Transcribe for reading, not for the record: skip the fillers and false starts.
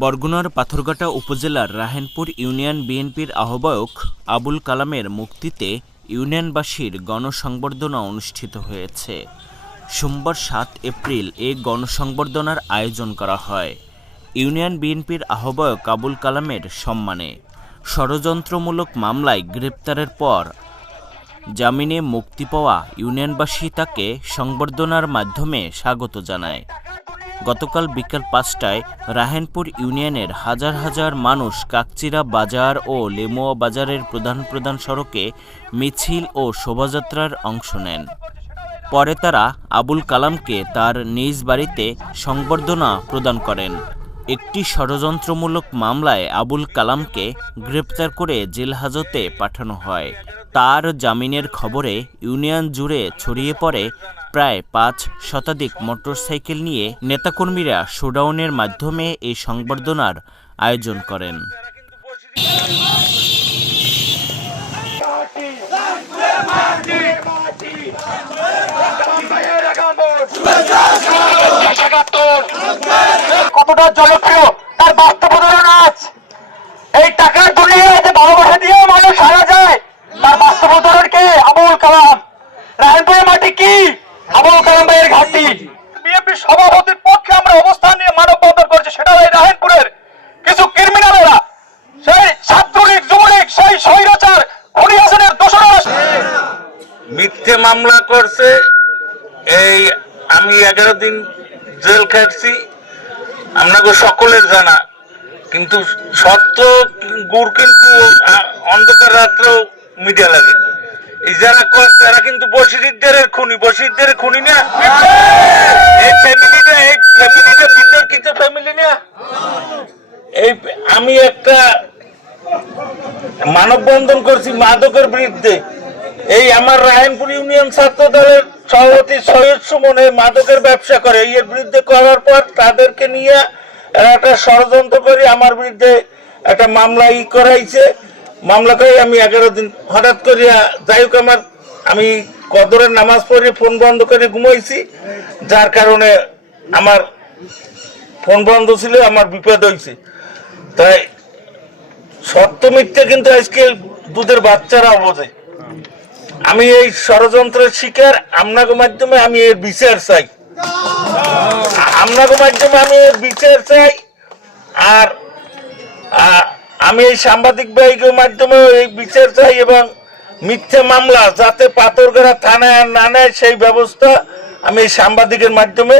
বরগুনার পাথরঘাটা উপজেলার রাহেনপুর ইউনিয়ন বিএনপির আহ্বায়ক আবুল কালামের মুক্তিতে ইউনিয়নবাসীর গণসংবর্ধনা অনুষ্ঠিত হয়েছে। সোমবার ৭ এপ্রিল এ গণসংবর্ধনার আয়োজন করা হয় ইউনিয়ন বিএনপির আহ্বায়ক আবুল কালামের সম্মানে। ষড়যন্ত্রমূলক মামলায় গ্রেপ্তারের পর জামিনে মুক্তি পাওয়া ইউনিয়নবাসী তাকে সংবর্ধনার মাধ্যমে স্বাগত জানায়। গতকাল বিকেল ৫টায় রাহেনপুর ইউনিয়নের হাজার হাজার মানুষ কাকচিরা বাজার ও লেমুয়া বাজারের প্রধান সড়কে মিছিল ও শোভাযাত্রার অংশ নেন। পরে তারা আবুল কালামকে তার নিজ বাড়িতে সংবর্ধনা প্রদান করেন। একটি ষড়যন্ত্রমূলক মামলায় আবুল কালামকে গ্রেপ্তার করে জেলহাজতে পাঠানো হয়। তার জামিনের খবরে ইউনিয়ন জুড়ে ছড়িয়ে পড়ে প্রায় ৫ শতাধিক মোটরসাইকেল নিয়ে নেতাকর্মীরা শোডাউনের মাধ্যমে এই সংবর্ধনার আয়োজন করেন। কতটা জনপ্রিয় তার বাস্তব উদাহরণ আজ এই টাকার দুনিয়ায় যে ভালোবাসা দিয়ে মানুষ হারা যায়, তার বাস্তব উদাহরণ কে? আবুল কালাম। রাহেনপুরের মাটি কি? আবুল কালাম ভাইয়ের ঘাঁটি। বিএনপি সভাপতির পক্ষে আমরা অবস্থান নিয়ে মানববন্ধন করছি, সেটা এই রাহেনপুরের কিছু ক্রিমিনালেরা, সেই ছাত্রলীগ যুবলীগ, সেই স্বৈরাচার খুনি হাসিনের দোষরা মিথ্যে মামলা করছে। এই আমি 11 দিন জেল খাটছি, আপনাকে সকলের জানা। কিন্তু সত্য গুড় কিন্তু অন্ধকার রাত্রেও মিডিয়া লাগে। এই যারা তারা কিন্তু বশিরদের খুনি না। এই ফ্যামিলিটা বিতর্কিত ফ্যামিলি না। এই আমি একটা মানববন্ধন করছি মাদকের বিরুদ্ধে। এই আমার রাহেনপুর ইউনিয়ন ছাত্র দলের সভাপতি সৈয়দ সুমন এই মাদকের ব্যবসা করে, এর বিরুদ্ধে করার পর তাদেরকে নিয়ে একটা ষড়যন্ত্র করে আমার বিরুদ্ধে একটা মামলা করাইছে। মামলা করে আমি 11 দিন হঠাৎ করে যাই হোক আমি কদরের নামাজ পড়ে ফোন বন্ধ করে ঘুমাইছি, যার কারণে আমার ফোন বন্ধ ছিল, আমার বিপদ হয়েছে। তাই সত্য মিথ্যে কিন্তু আজকে দুধের বাচ্চারা বোঝে। আমি এই ষড়যন্ত্রের শিকার, আপনাকে মাধ্যমে আমি এর বিচার চাই, আর আমি এই সাংবাদিক ভাইয়ের মাধ্যমে এই বিচার চাই এবং মিথ্যে মামলা যাতে পাথরঘাটা থানায় না নেয় সেই ব্যবস্থা আমি এই সাংবাদিকের মাধ্যমে